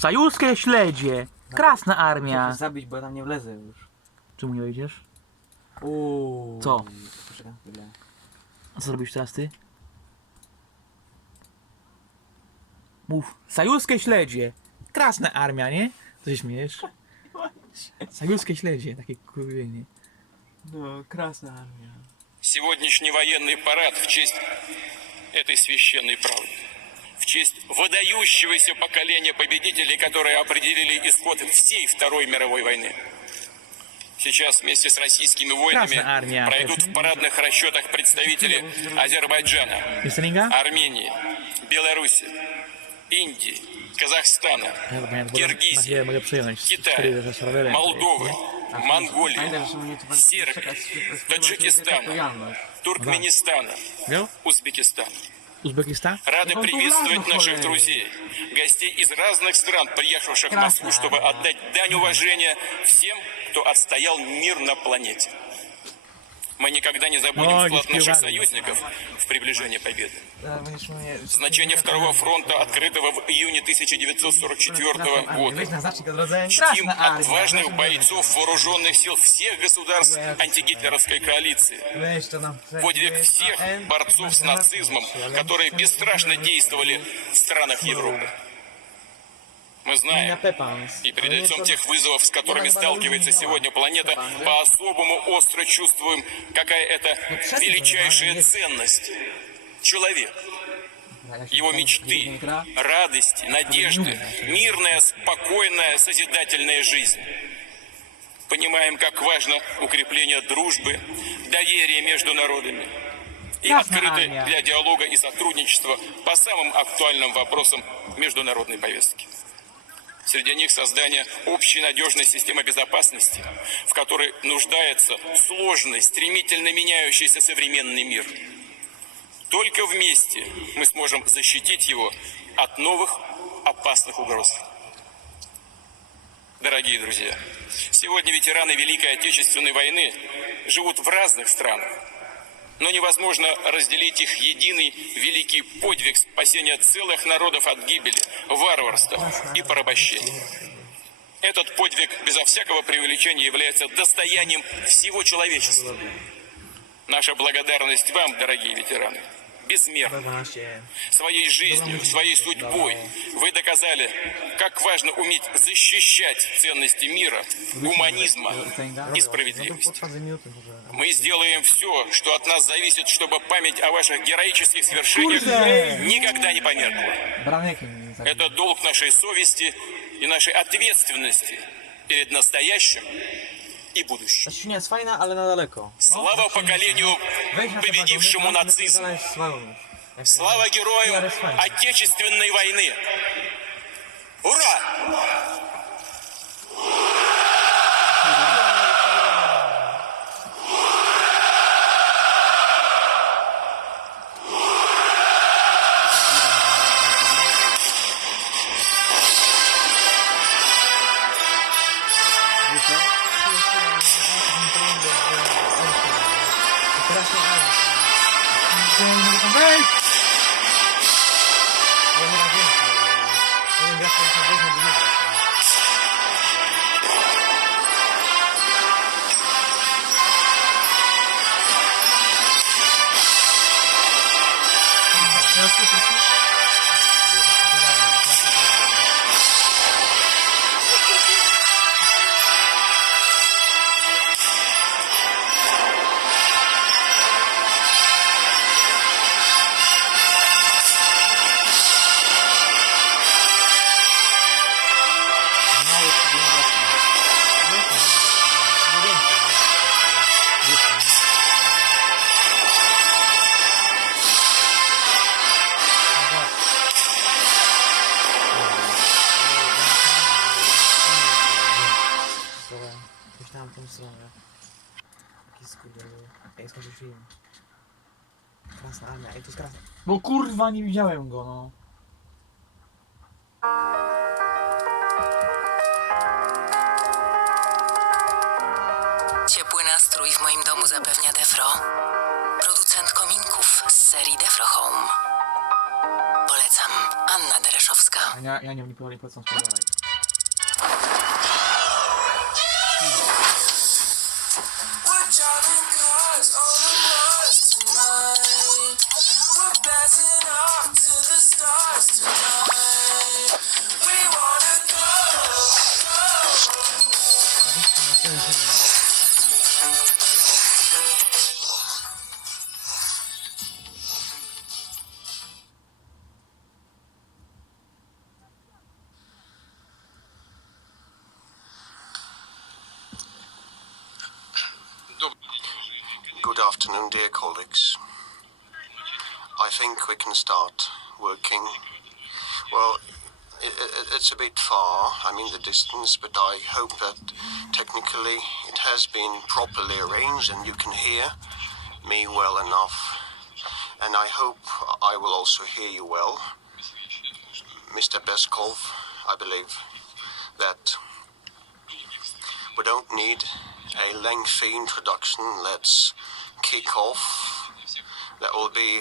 Sajuskie śledzie! Krasna Armia! Muszę zabić, bo ja tam nie wlezę już. Czemu nie wejdziesz? Uuu. Co? Poczekaj chwilę. A co robisz teraz ty? Mów. Sajuskie śledzie! Krasna Armia, nie? Co się śmiejesz? Sajuskie śledzie, takie kurwienie. No, Krasna Armia. Сегодняшний военный парад в честь этой священной правды, в честь выдающегося поколения победителей, которые определили исход всей Второй мировой войны. Сейчас вместе с российскими воинами пройдут в парадных расчетах представители Азербайджана, Армении, Беларуси, Индии, Казахстана, Киргизии, Китая, Молдовы, Монголии, Сербии, Таджикистана, Туркменистана, Узбекистана. Узбекистан? Рады приветствовать наших друзей, гостей из разных стран, приехавших в Москву, чтобы отдать дань уважения всем, кто отстоял мир на планете. Мы никогда не забудем вклад наших союзников в приближение победы. Значение Второго фронта, открытого в июне 1944 года. Чтим отважных бойцов вооруженных сил всех государств антигитлеровской коалиции. Подвиг всех борцов с нацизмом, которые бесстрашно действовали в странах Европы. Мы знаем, и перед лицом тех вызовов, с которыми сталкивается сегодня планета, по-особому остро чувствуем, какая это величайшая ценность — человек. Его мечты, радости, надежды, мирная, спокойная, созидательная жизнь. Понимаем, как важно укрепление дружбы, доверия между народами и открыты для диалога и сотрудничества по самым актуальным вопросам международной повестки. Среди них создание общей надежной системы безопасности, в которой нуждается сложный, стремительно меняющийся современный мир. Только вместе мы сможем защитить его от новых опасных угроз. Дорогие друзья, сегодня ветераны Великой Отечественной войны живут в разных странах, но невозможно разделить их единый великий подвиг спасения целых народов от гибели, варварства и порабощения. Этот подвиг безо всякого преувеличения является достоянием всего человечества. Наша благодарность вам, дорогие ветераны, безмерна. Своей жизнью, своей судьбой вы доказали, как важно уметь защищать ценности мира, гуманизма и справедливости. Мы сделаем все, что от нас зависит, чтобы память о ваших героических свершениях никогда не померкла. Это долг нашей совести и нашей ответственности перед настоящим и будущим. Świnia jest fajna, ale na daleko. Слава поколению, победившему нацизм! Слава героям Отечественной войны! Ура! Krasna Armia, ej, to jest Krasna. Bo kurwa nie widziałem go, no. Ciepły nastrój w moim domu zapewnia Defro. Producent kominków z serii Defro Home. Polecam. polecam. Anna Dereszowska. Ja nie polecam Szarbela. We're driving cars on the Mars tonight. We're blasting off to the stars tonight. We wanna go, Good afternoon, dear colleagues. I think we can start working. Well, it's a bit far, I mean the distance, but I hope that technically it has been properly arranged and you can hear me well enough. And I hope I will also hear you well. Mr. Peskov, I believe that we don't need a lengthy introduction. Let's kick off. That will be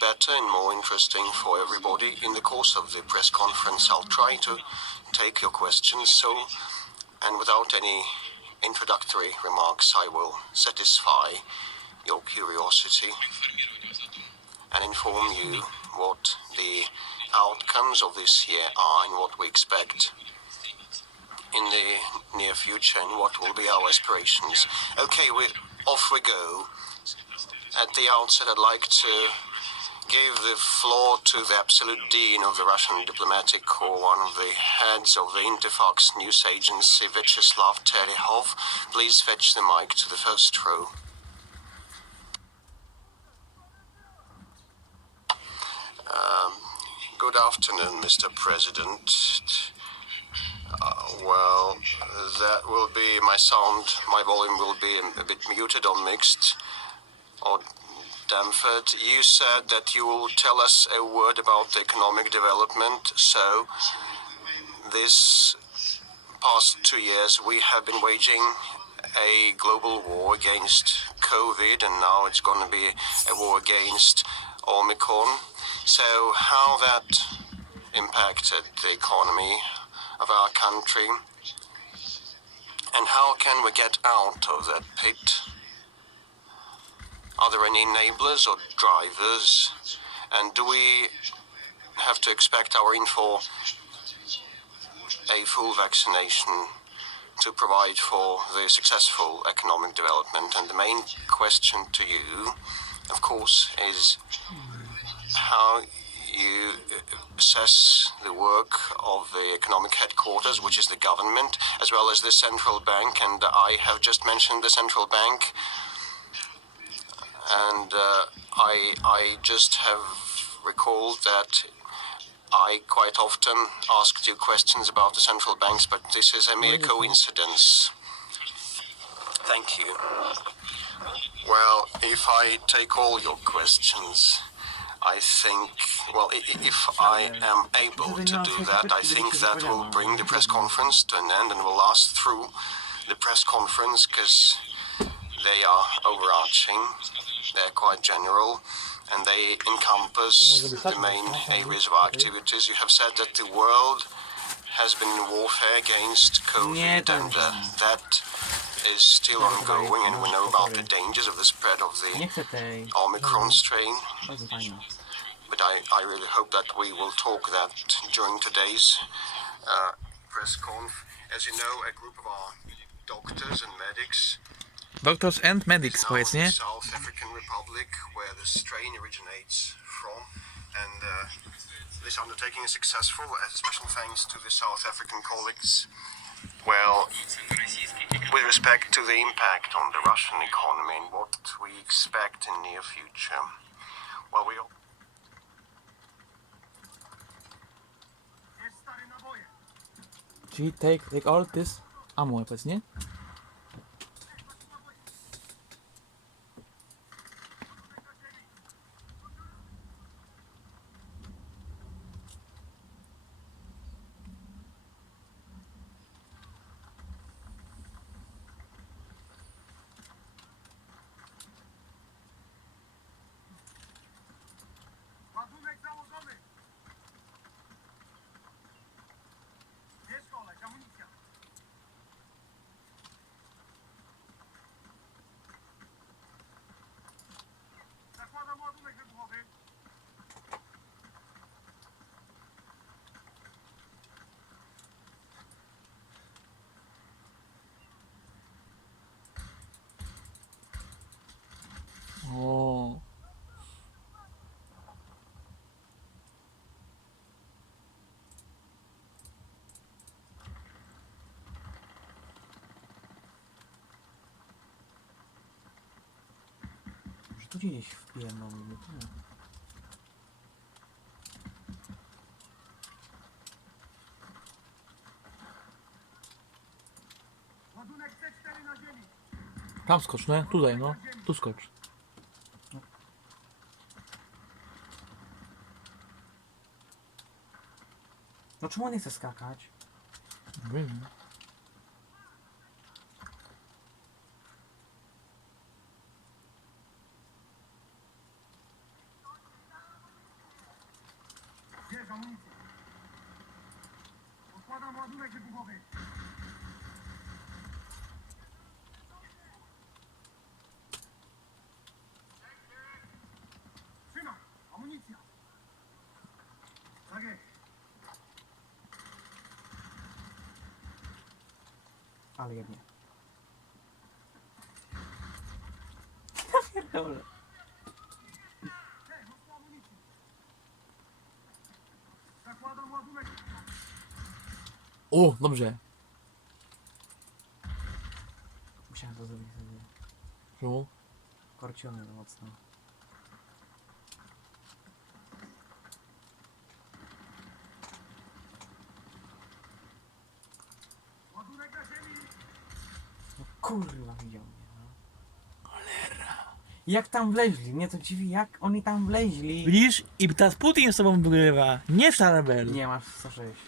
better and more interesting for everybody. In the course of the press conference, I'll try to take your questions. And without any introductory remarks, I will satisfy your curiosity and inform you what the outcomes of this year are and what we expect in the near future and what will be our aspirations. Okay, off we go. At the outset, I'd like to give the floor to the absolute dean of the Russian diplomatic corps, one of the heads of the Interfax news agency, Vyacheslav Terehov. Please fetch the mic to the first row. Good afternoon, Mr. President. Well, that will be my sound. My volume will be a bit muted or mixed or dampened. You said that you will tell us a word about the economic development. So, this past 2 years, we have been waging a global war against COVID, and now it's going to be a war against Omicron. So, how that impacted the economy of our country, and how can we get out of that pit? Are there any enablers or drivers, and do we have to expect our in for a full vaccination to provide for the successful economic development? And the main question to you, of course, is how you assess the work of the economic headquarters, which is the government, as well as the central bank. And I have just mentioned the central bank, and I just have recalled that I quite often asked you questions about the central banks, but this is a mere coincidence. Thank you. Well, if I take all your questions, I think, well, if I am able to do that, I think that will bring the press conference to an end and will last through the press conference, because they are overarching, they're quite general, and they encompass the main areas of our activities. You have said that the world has been in warfare against COVID, and that is still ongoing, and we know about the dangers of the spread of the Omicron strain. But I really hope that we will talk that during today's press conf. As you know, a group of our doctors and medics Doctors and medics, is now powiedz, in nie? the South African Republic, where the strain originates from, and this undertaking is successful. Special thanks to the South African colleagues. Well, with respect to the impact on the Russian economy and what we expect in near future, well, we all... Czyli take all this ammo, powiedz, nie? Tu gdzieś wpierdolą mnie, tu. Tam skocz, nie? Tutaj, no. Tu skocz. No czemu on nie chce skakać? Nie wiem. Odkładam ładunek wybuchowy. Trzymaj! Amunicja! Tak jest. Ale jednie. Ja pierdolę. Hej, mocno amunicji. Zakładam ładunek. O, dobrze. Musiałem to zrobić sobie. Czemu? Korciony mocno. Ładunek na ziemi. No kurwa widział mnie, no. Cholera. Jak tam wleźli? Mnie to dziwi, jak oni tam wleźli. Widzisz? I teraz Putin z tobą wygrywa. Nie Szarbel. Nie, masz 106.